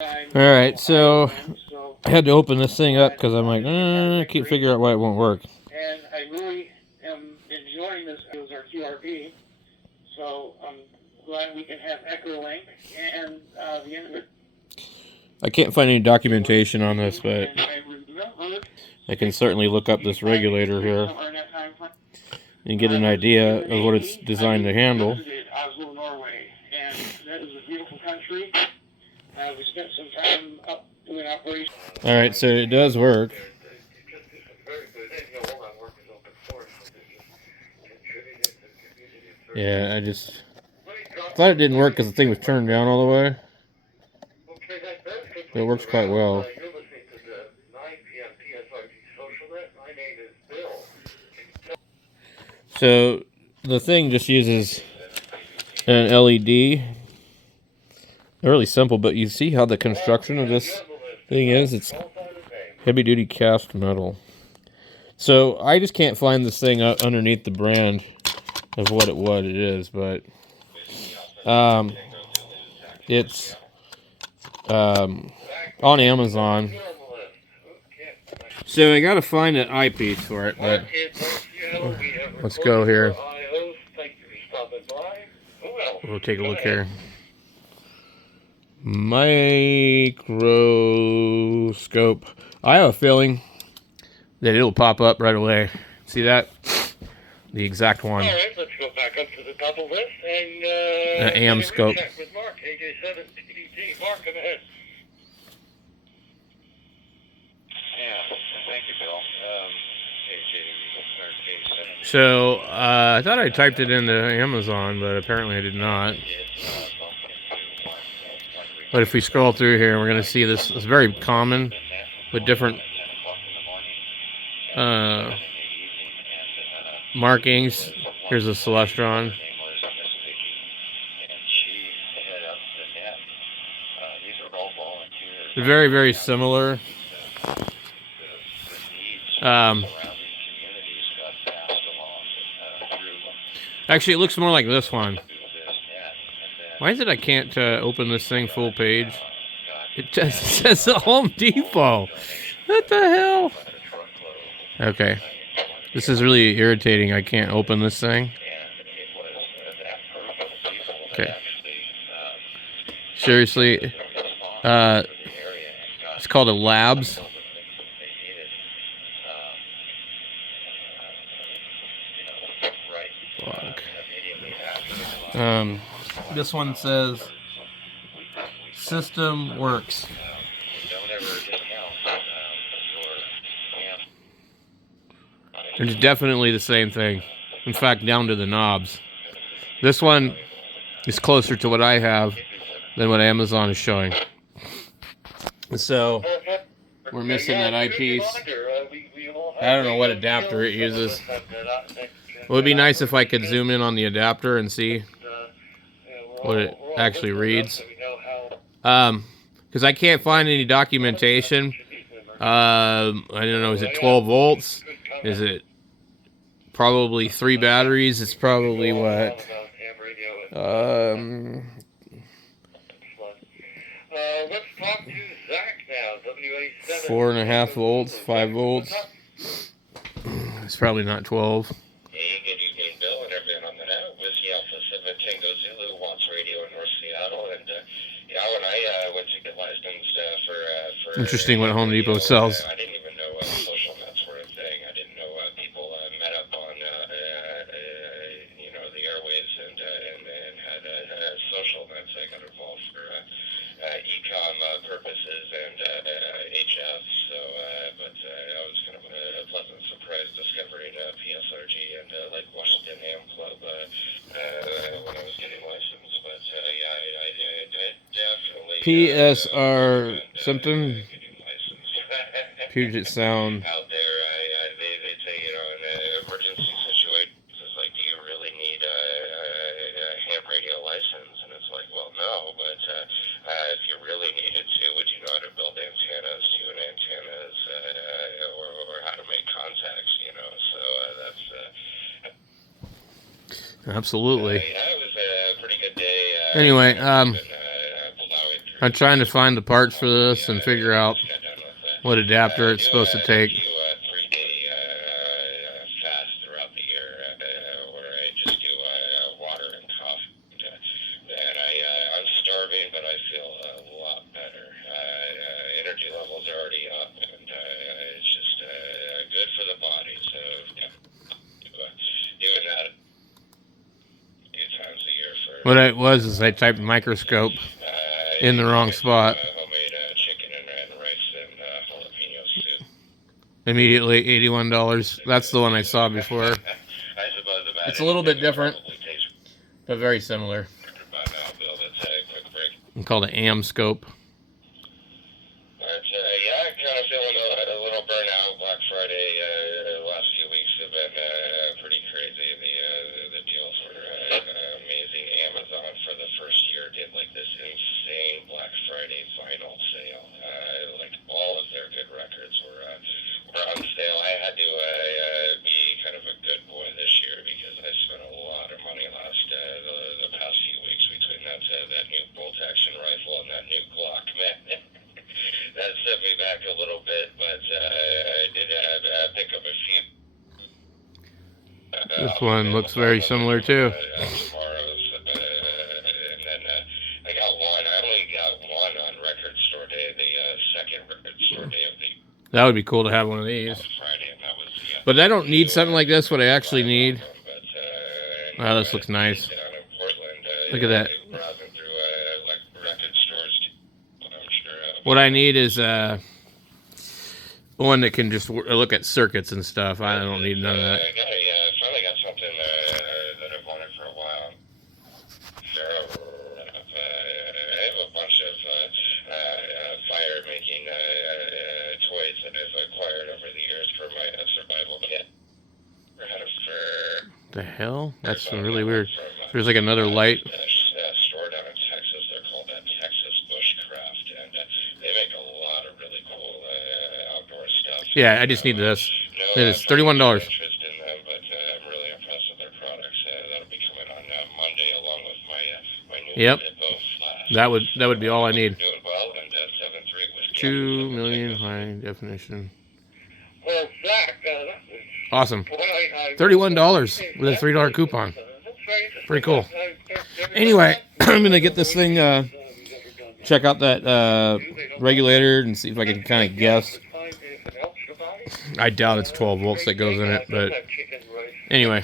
Alright, so I had to open this thing up because I'm like, I can't figure out why it won't work. And I really am enjoying this as our QRP. So I'm glad we can have Echolink and the end of it. I can't find any documentation on this, but I can certainly look up this regulator here and get an idea of what it's designed to handle. Oslo, Norway, and that is a beautiful country. We spent some time up doing operations. Alright, so it does work. Yeah, I just thought it didn't work because the thing was turned down all the way. But it works quite well. So the thing just uses an LED. They're really simple, but you see how the construction of this thing is? It's heavy-duty cast metal. So I just can't find this thing underneath the brand of what it is, but it's on Amazon. So I gotta find an eyepiece for it, but let's go here. We'll take a look here. Microscope. I have a feeling that it'll pop up right away. See that? The exact one. All right, let's go back up to the top of this and amscope. check with Mark, AJ7TDT. Mark, come ahead. Yeah, thank you, Bill. So I thought I typed it into Amazon, but apparently I did not. But if we scroll through here, we're going to see this is very common with different markings. Here's a Celestron. They're very, very similar. Actually, it looks more like this one. Why is it I can't open this thing full page? It just says the Home Depot. What the hell? Okay. This is really irritating. I can't open this thing. Okay. Seriously. It's called a Labs. This one says system works. It's definitely the same thing. In fact, down to the knobs. This one is closer to what I have than what Amazon is showing. So we're missing that eyepiece. I don't know what adapter it uses. It would be nice if I could zoom in on the adapter and see what it actually reads. Because I can't find any documentation. I don't know, is it 12 volts? Is it probably 3 batteries? It's probably what? 4.5 volts, 5 volts. It's probably not 12. Interesting what Home Depot sells. I didn't even know social and that sort of thing. I didn't know people met up on the airwaves and had social events. I got involved for e-com purposes and HF. So, but I was kind of a pleasant surprise discovering PSRG and Lake Washington Ham Club when I was getting licensed. But yeah, I definitely PSR something. Puget Sound. Out there, they say, in emergency situations, like, do you really need a ham radio license? And it's like, well, no, but if you really needed to, would you know how to build antennas, tune antennas, or how to make contacts, So that's... Absolutely. Yeah, it was a pretty good day. Anyway, plowing through I'm trying to find the parts for this and figure out what adapter it's supposed to take. 3-day fast throughout the year where I just do water and coffee. And I'm starving, but I feel a lot better. Energy levels are already up, and it's just good for the body. So doing that a few times a year for. What it was is I typed microscope in the wrong spot. Homemade chicken and rice and jalapeno soup. Immediately $81. That's the one I saw before. It's a little bit different, but very similar. It's called an amscope. Yeah, I'm kind of feeling a little burnout. Black Friday, the last few weeks have been pretty crazy. The deals were amazing. Amazon for the first year did like this insane Black Friday vinyl sale. Like all of their good records were on sale. I had to be kind of a good boy this year because I spent a lot of money the past few weeks between that new bolt action rifle and that new Glock. Man, that set me back a little bit, but I did pick up a few. This one looks very similar too. Tomorrow's, and then I got one. I only got one on record store day, the second record store day of the. That would be cool to have one of these. Friday, and that was, but I don't need something like this. What I actually need. Wow, this looks nice. Look at that. What I need is one that can just look at circuits and stuff. I don't need none of that. I finally got something that I've wanted for a while. I have a bunch of fire making toys that I've acquired over the years for my survival kit. The hell? That's really weird. There's like another light. Store down in Texas. They're called Texas Bushcraft, and they make a lot of really cool outdoor stuff. Yeah, I just need this. It is $31. Interest in them, but I'm really impressed with their products. That'll be coming on Monday, along with my new Yep. flash. That would be all I need. Doing well, and 7.3 was 2 million high definition. Well, Zach, Awesome. $31 with a $3 coupon. Pretty cool. Anyway, I'm gonna get this thing. Check out that regulator and see if I can kind of guess. I doubt it's 12 volts that goes in it, but anyway.